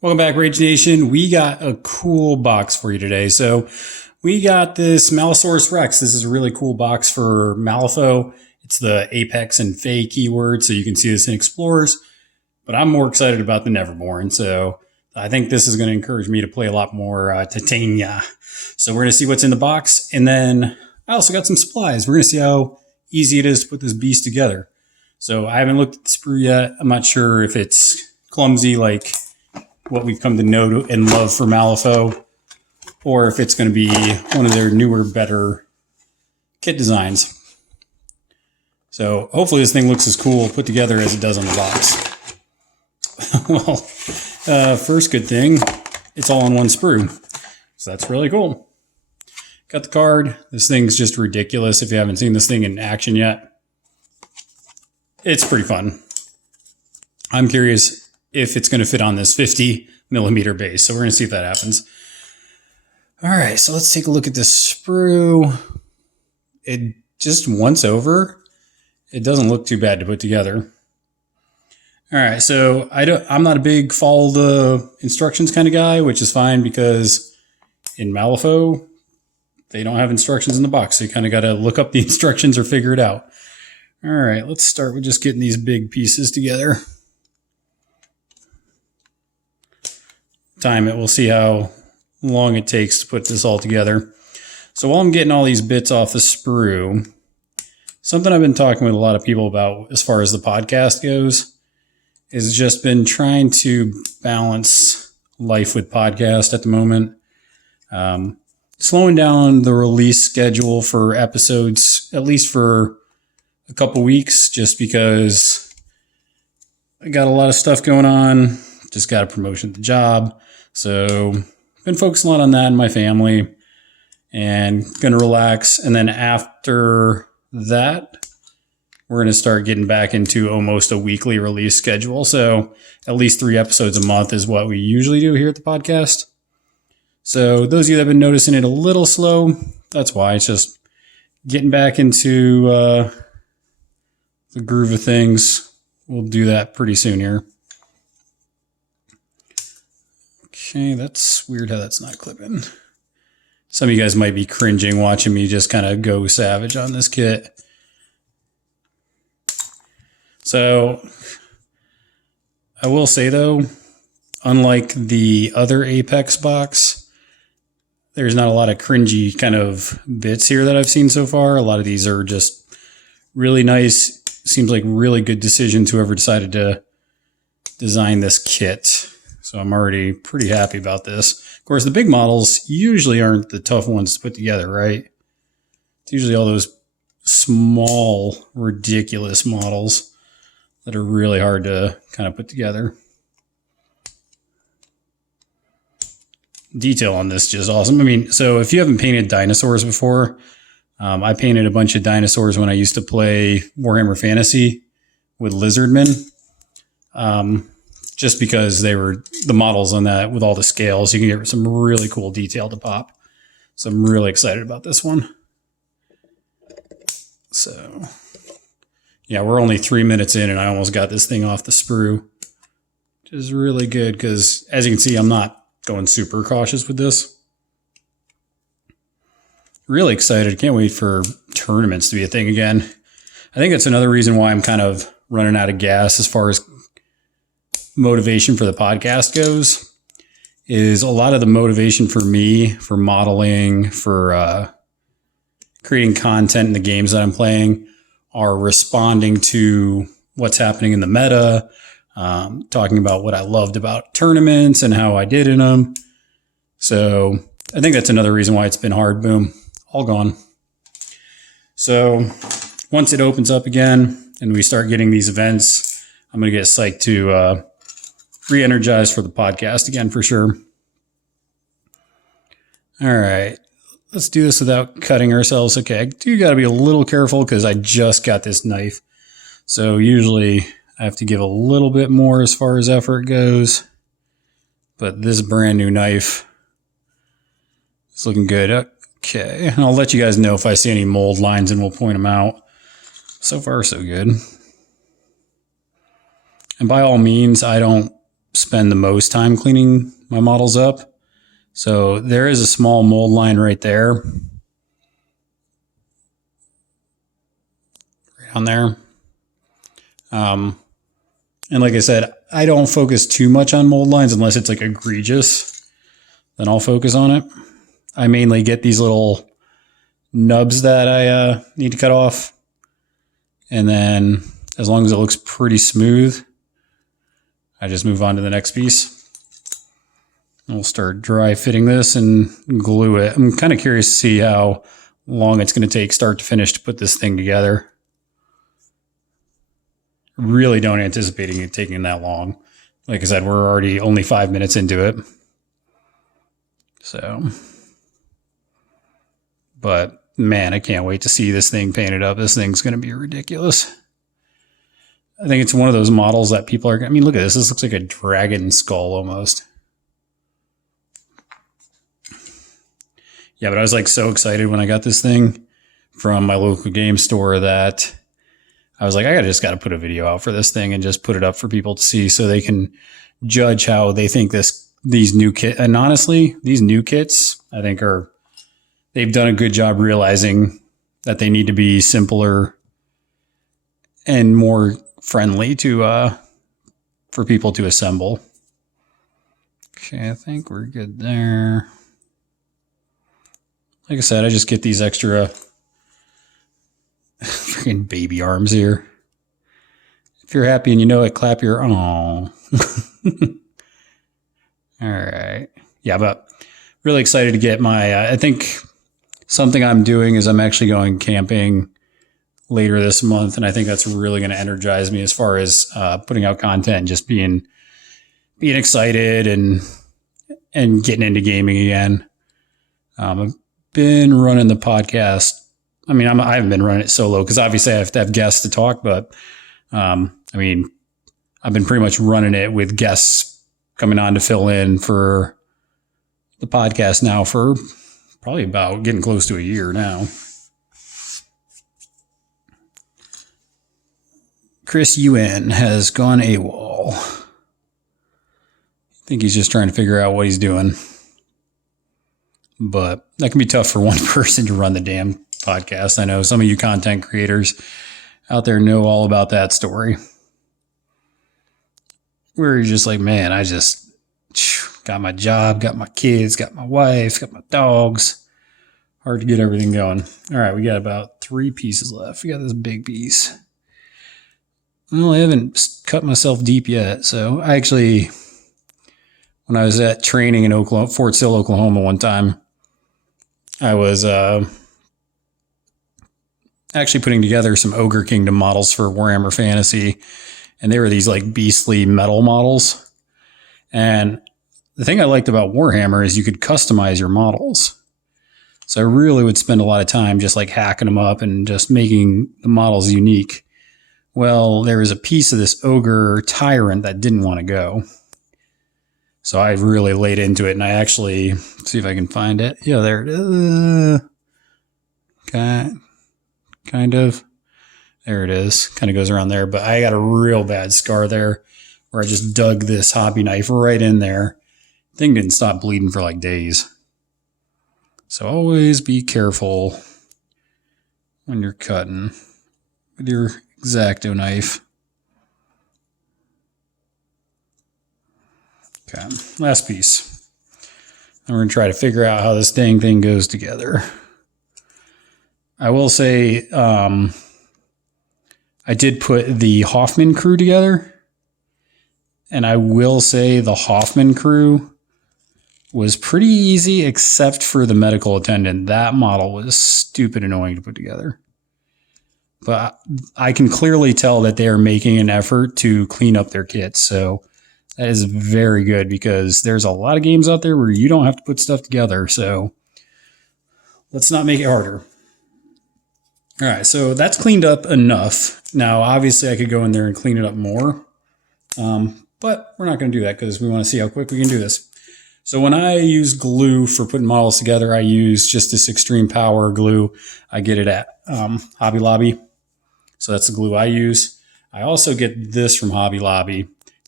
Welcome back, Rage Nation. We got a cool box for you today. So we got this Malisaurus Rex. This is a really cool box for Malifaux. It's the Apex and Fae keyword, so you can see this in Explorers. But I'm more excited about the Neverborn, so I think this is going to encourage me to play a lot more Titania. So we're going to see what's in the box, and then I also got some supplies. We're going to see how easy it is to put this beast together. So I haven't looked at the sprue yet. I'm not sure if it's clumsy like what we've come to know and love for Malifaux, or if it's going to be one of their newer, better kit designs. So hopefully this thing looks as cool put together as it does on the box. Well, first good thing, it's all in one sprue. So that's really cool. Got the card. This thing's just ridiculous if you haven't seen this thing in action yet. It's pretty fun. I'm curious if it's going to fit on this 50 millimeter base. So we're going to see if that happens. All right, so let's take a look at this sprue. It just once over, it doesn't look too bad to put together. All right, so I'm not a big follow the instructions kind of guy, which is fine because in Malifaux, they don't have instructions in the box. So you kind of got to look up the instructions or figure it out. All right, let's start with just getting these big pieces together. Time it. We'll see how long it takes to put this all together. So while I'm getting all these bits off the sprue, something I've been talking with a lot of people about as far as the podcast goes is just been trying to balance life with podcast at the moment. Slowing down the release schedule for episodes, at least for a couple weeks, just because I got a lot of stuff going on. Just got a promotion at the job. So been focusing a lot on that and my family and going to relax. And then after that, we're going to start getting back into almost a weekly release schedule. So at least 3 episodes a month is what we usually do here at the podcast. So those of you that have been noticing it a little slow, that's why. It's just getting back into the groove of things. We'll do that pretty soon here. Okay, that's weird how that's not clipping. Some of you guys might be cringing watching me just kind of go savage on this kit. So I will say though, unlike the other Apex box, there's not a lot of cringy kind of bits here that I've seen so far. A lot of these are just really nice. Seems like really good decisions whoever decided to design this kit. So I'm already pretty happy about this. Of course, the big models usually aren't the tough ones to put together, right? It's usually all those small, ridiculous models that are really hard to kind of put together. Detail on this is just awesome. I mean, so if you haven't painted dinosaurs before, I painted a bunch of dinosaurs when I used to play Warhammer Fantasy with Lizardmen. Just because they were the models on that with all the scales, you can get some really cool detail to pop. So I'm really excited about this one. So yeah, we're only 3 minutes in and I almost got this thing off the sprue, which is really good because as you can see, I'm not going super cautious with this. Really excited. Can't wait for tournaments to be a thing again. I think that's another reason why I'm kind of running out of gas as far as motivation for the podcast goes, is a lot of the motivation for me for modeling, for creating content in the games that I'm playing are responding to what's happening in the meta, talking about what I loved about tournaments and how I did in them. So I think that's another reason why it's been hard. Boom, all gone. So once it opens up again and we start getting these events, I'm going to get psyched to re-energized for the podcast again for sure. All right, let's do this without cutting ourselves. Okay, I do got to be a little careful because I just got this knife. So usually I have to give a little bit more as far as effort goes. But this brand new knife is looking good. Okay, and I'll let you guys know if I see any mold lines and we'll point them out. So far, so good. And by all means, I don't spend the most time cleaning my models up. So there is a small mold line right there. Right on there. And like I said, I don't focus too much on mold lines unless it's like egregious. Then I'll focus on it. I mainly get these little nubs that I need to cut off. And then as long as it looks pretty smooth, I just move on to the next piece. And we'll start dry fitting this and glue it. I'm kind of curious to see how long it's going to take start to finish to put this thing together. Really don't anticipating it taking that long. Like I said, we're already only 5 minutes into it. So, but man, I can't wait to see this thing painted up. This thing's going to be ridiculous. I think it's one of those models that people are, I mean, look at this. This looks like a dragon skull almost. Yeah, but I was like so excited when I got this thing from my local game store that I was like, I just got to put a video out for this thing and just put it up for people to see so they can judge how they think these new kits. And honestly, these new kits, I think they've done a good job realizing that they need to be simpler and more friendly to for people to assemble. Okay, I think we're good there. Like I said, I just get these extra freaking baby arms here. If you're happy and you know it, clap your All right. Yeah, but really excited to get my, I think something I'm doing is I'm actually going camping later this month. And I think that's really going to energize me as far as putting out content and just being excited and getting into gaming again. I've been running the podcast. I mean, I haven't been running it solo because obviously I have to have guests to talk, but I mean, I've been pretty much running it with guests coming on to fill in for the podcast now for probably about getting close to a year now. Chris UN has gone AWOL. I think he's just trying to figure out what he's doing. But that can be tough for one person to run the damn podcast. I know some of you content creators out there know all about that story. Where you're just like, man, I just got my job, got my kids, got my wife, got my dogs. Hard to get everything going. All right, we got about 3 pieces left. We got this big piece. Well, I haven't cut myself deep yet. So I actually, when I was at training in Fort Sill, Oklahoma one time, I was actually putting together some Ogre Kingdom models for Warhammer Fantasy. And they were these like beastly metal models. And the thing I liked about Warhammer is you could customize your models. So I really would spend a lot of time just like hacking them up and just making the models unique. Well, there was a piece of this Ogre Tyrant that didn't want to go. So I really laid into it, and I actually, see if I can find it. Yeah, there it is. Kind of. There it is. Kind of goes around there. But I got a real bad scar there where I just dug this hobby knife right in there. Thing didn't stop bleeding for like days. So always be careful when you're cutting with your X-Acto knife. Okay, last piece. And we're going to try to figure out how this dang thing goes together. I will say, I did put the Hoffman crew together. And I will say the Hoffman crew was pretty easy except for the medical attendant. That model was stupid annoying to put together. But I can clearly tell that they are making an effort to clean up their kits. So that is very good because there's a lot of games out there where you don't have to put stuff together. So let's not make it harder. All right, so that's cleaned up enough. Now, obviously, I could go in there and clean it up more. But we're not going to do that because we want to see how quick we can do this. So when I use glue for putting models together, I use just this extreme power glue. I get it at Hobby Lobby. So that's the glue I use. I also get this from Hobby Lobby.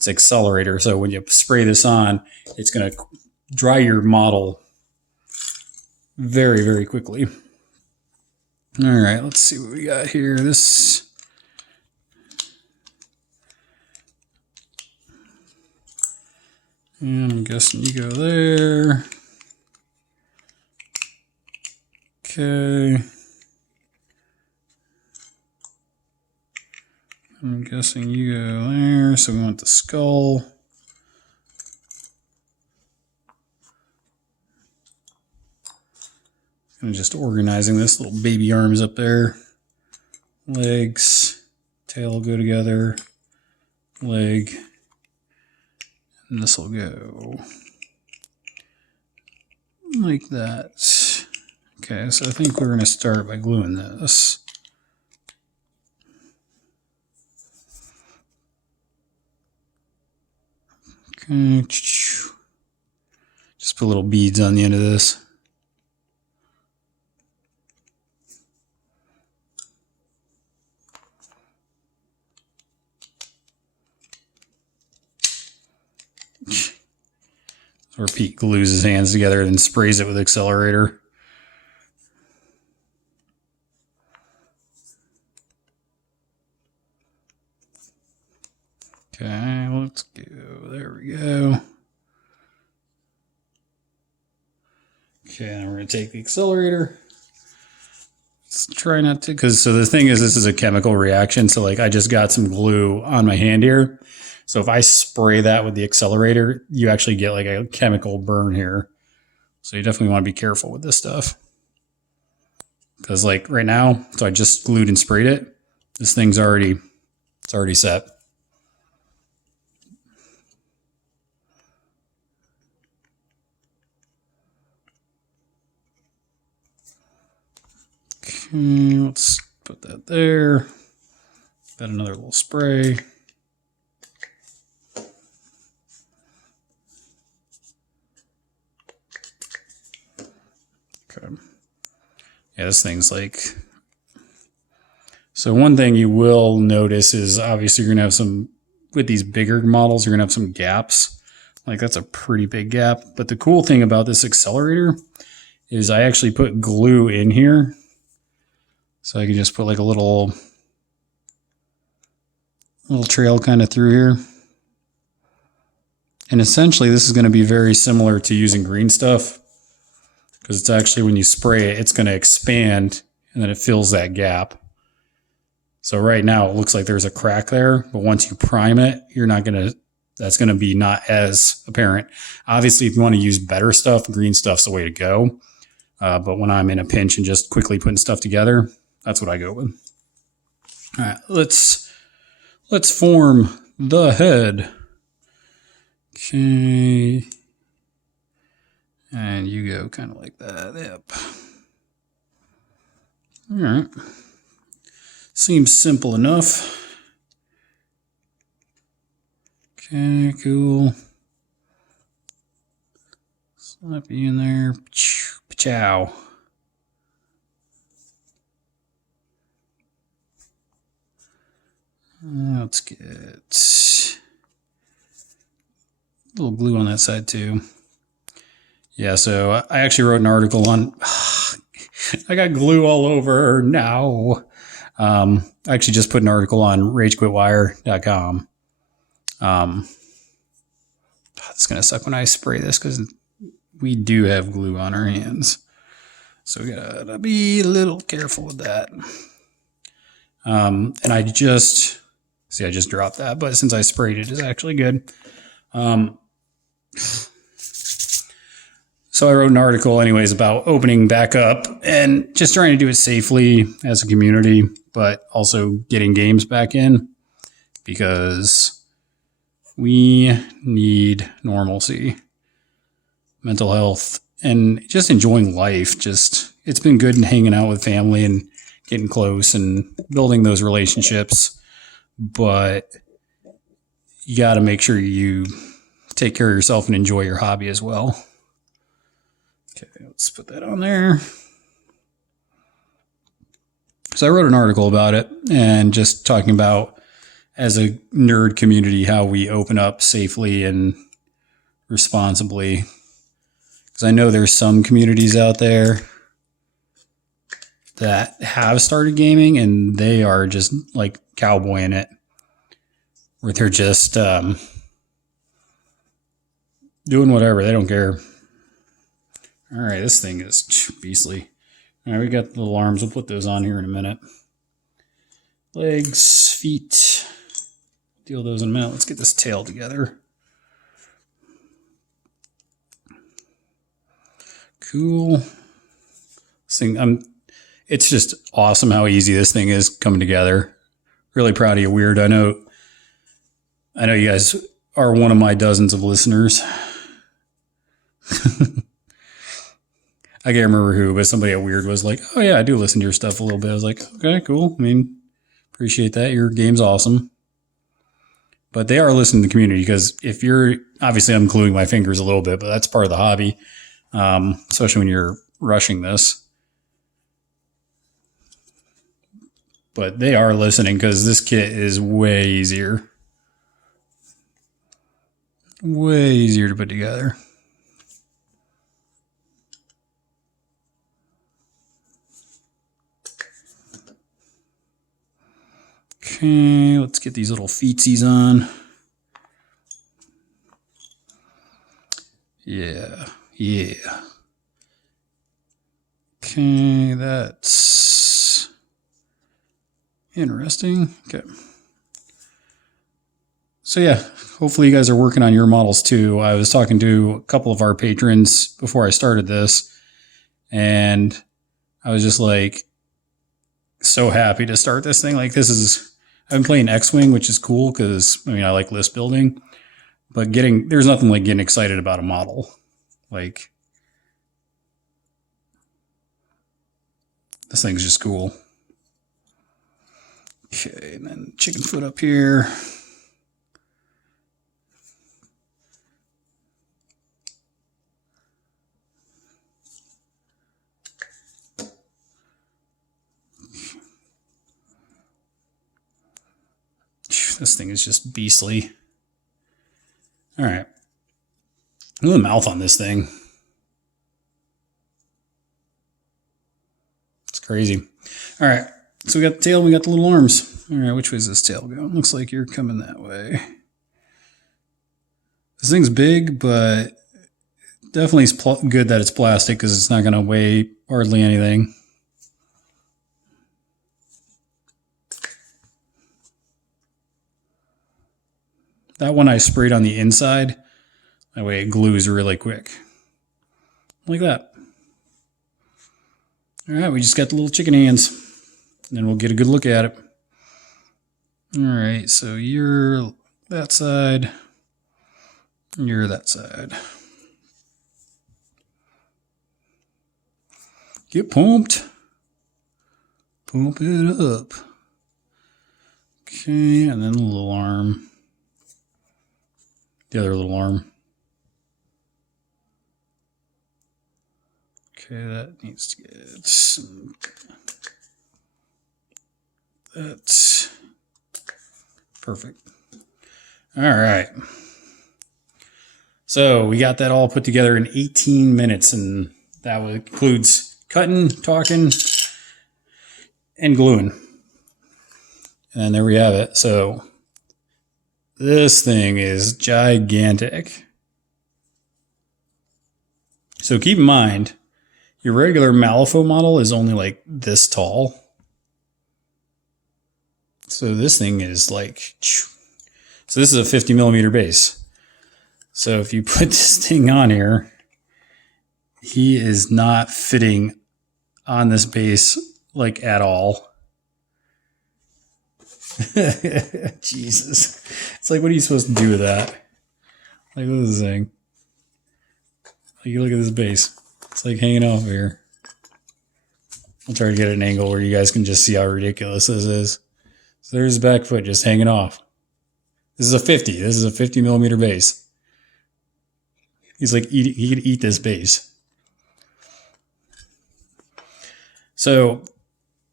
it's accelerator. So when you spray this on, it's going to dry your model very, very quickly. All right, let's see what we got here. This, and I'm guessing you go there. Okay. I'm guessing you go there. So we want the skull. And just organizing this, little baby arms up there. Legs, tail will go together. Leg. And this will go like that. Okay, so I think we're going to start by gluing this. Okay. Just put little beads on the end of this. Where Pete glues his hands together and sprays it with accelerator. Okay, let's go. There we go. Okay, now we're going to take the accelerator. Let's try not to, because so the thing is, this is a chemical reaction. So like I just got some glue on my hand here. So if I spray that with the accelerator, you actually get like a chemical burn here. So you definitely want to be careful with this stuff. Because like right now, so I just glued and sprayed it. This thing's already set. Okay, let's put that there. Got another little spray. Okay. Yeah, this thing's like... So one thing you will notice is obviously you're going to have some... With these bigger models, you're going to have some gaps. Like that's a pretty big gap. But the cool thing about this accelerator is I actually put glue in here. So I can just put like a little trail kind of through here. And essentially this is going to be very similar to using green stuff. Because it's actually, when you spray it, it's going to expand and then it fills that gap. So right now it looks like there's a crack there, but once you prime it, that's going to be not as apparent. Obviously, if you want to use better stuff, green stuff's the way to go. But when I'm in a pinch and just quickly putting stuff together, that's what I go with. All right, let's form the head. Okay. And you go kind of like that. Yep. All right. Seems simple enough. Okay, cool. Slap you in there. Chow. Let's get a little glue on that side too. Yeah, so I actually wrote an article on... I got glue all over now. I actually just put an article on ragequitwire.com. It's going to suck when I spray this because we do have glue on our hands. So we got to be a little careful with that. And I just dropped that, but since I sprayed it, it's actually good. So I wrote an article anyways about opening back up and just trying to do it safely as a community, but also getting games back in because we need normalcy, mental health, and just enjoying life. It's been good and hanging out with family and getting close and building those relationships, but you got to make sure you take care of yourself and enjoy your hobby as well. Okay, let's put that on there. So I wrote an article about it and just talking about as a nerd community, how we open up safely and responsibly. Because I know there's some communities out there that have started gaming and they are just like cowboying it, where they're just doing whatever. They don't care. All right, this thing is beastly. All right, we got the little arms. We'll put those on here in a minute. Legs, feet. Deal those in a minute. Let's get this tail together. Cool. This thing, it's just awesome how easy this thing is coming together. Really proud of you, Weird. I know you guys are one of my dozens of listeners. I can't remember who, but somebody at Weird was like, "Oh yeah, I do listen to your stuff a little bit." I was like, "Okay, cool. I mean, appreciate that. Your game's awesome." But they are listening to the community, because if you're, obviously I'm gluing my fingers a little bit, but that's part of the hobby, especially when you're rushing this. But they are listening, because this kit is way easier. Way easier to put together. Okay, let's get these little feetsies on. Yeah. Okay, that's interesting. Okay. So yeah, hopefully you guys are working on your models too. I was talking to a couple of our patrons before I started this, and I was just like so happy to start this thing. Like, I've been playing X-Wing, which is cool because, I mean, I like list building, but there's nothing like getting excited about a model. Like, this thing's just cool. Okay, and then chicken foot up here. This thing is just beastly. All right. Look at the mouth on this thing. It's crazy. All right. So we got the tail, we got the little arms. All right, which way is this tail going? Looks like you're coming that way. This thing's big, but definitely is good that it's plastic, because it's not going to weigh hardly anything. That one I sprayed on the inside. That way it glues really quick. Like that. All right, we just got the little chicken hands. And then we'll get a good look at it. All right, so you're that side. You're that side. Get pumped. Pump it up. Okay, and then the little arm. The other little arm. Okay, that needs to get some. That's perfect. All right. So we got that all put together in 18 minutes, and that includes cutting, talking, and gluing. And there we have it. So this thing is gigantic. So keep in mind, your regular Malifaux model is only like this tall. So this thing is like, so this is a 50 millimeter base. So if you put this thing on here, he is not fitting on this base like at all. Jesus. It's like, what are you supposed to do with that? Like, look at this thing. Like, you look at this base. It's like hanging off here. I'll try to get an angle where you guys can just see how ridiculous this is. So there's his back foot just hanging off. This is a 50. This is a 50 millimeter base. He's like, he could eat this base. So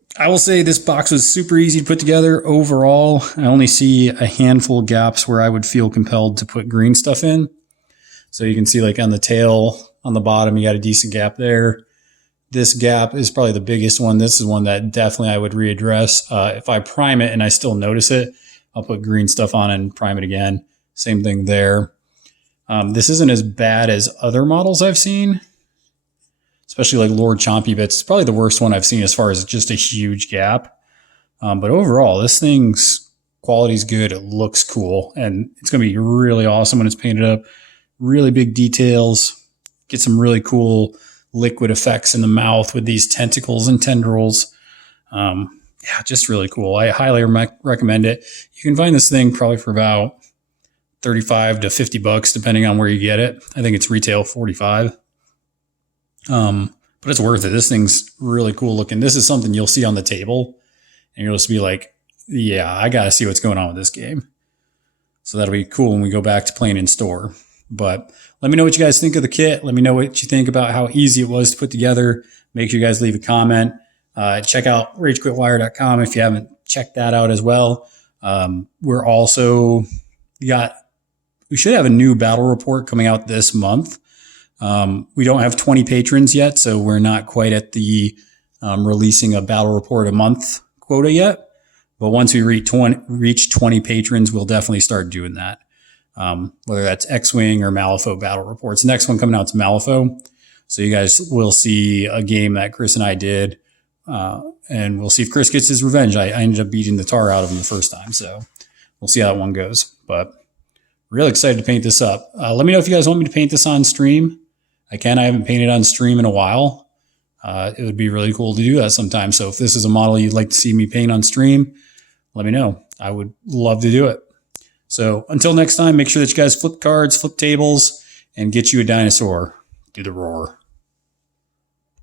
I will say this box was super easy to put together. Overall, I only see a handful of gaps where I would feel compelled to put green stuff in. So you can see like on the tail, on the bottom, you got a decent gap there. This gap is probably the biggest one. This is one that definitely I would readdress. If I prime it and I still notice it, I'll put green stuff on and prime it again. Same thing there. This isn't as bad as other models I've seen, especially like Lord Chompy Bits. It's probably the worst one I've seen as far as just a huge gap. But overall, this thing's quality is good. It looks cool, and it's going to be really awesome when it's painted up. Really big details. Get some really cool liquid effects in the mouth with these tentacles and tendrils. Yeah, just really cool. I highly recommend it. You can find this thing probably for about 35 to 50 bucks, depending on where you get it. I think it's retail 45. But it's worth it. This thing's really cool looking. This is something you'll see on the table and you'll just be like, yeah, I got to see what's going on with this game. So that'll be cool when we go back to playing in store. But let me know what you guys think of the kit. Let me know what you think about how easy it was to put together. Make sure you guys leave a comment. Check out ragequitwire.com if you haven't checked that out as well. We're also we should have a new battle report coming out this month. We don't have 20 patrons yet, so we're not quite at the releasing a battle report a month quota yet. But once we reach 20 patrons, we'll definitely start doing that. Whether that's X-Wing or Malifaux battle reports. The next one coming out is Malifaux. So you guys will see a game that Chris and I did. And we'll see if Chris gets his revenge. I ended up beating the tar out of him the first time. So we'll see how that one goes. But really excited to paint this up. Let me know if you guys want me to paint this on stream. I haven't painted on stream in a while. It would be really cool to do that sometime. So if this is a model you'd like to see me paint on stream, let me know. I would love to do it. So until next time, make sure that you guys flip cards, flip tables, and get you a dinosaur. Do the roar.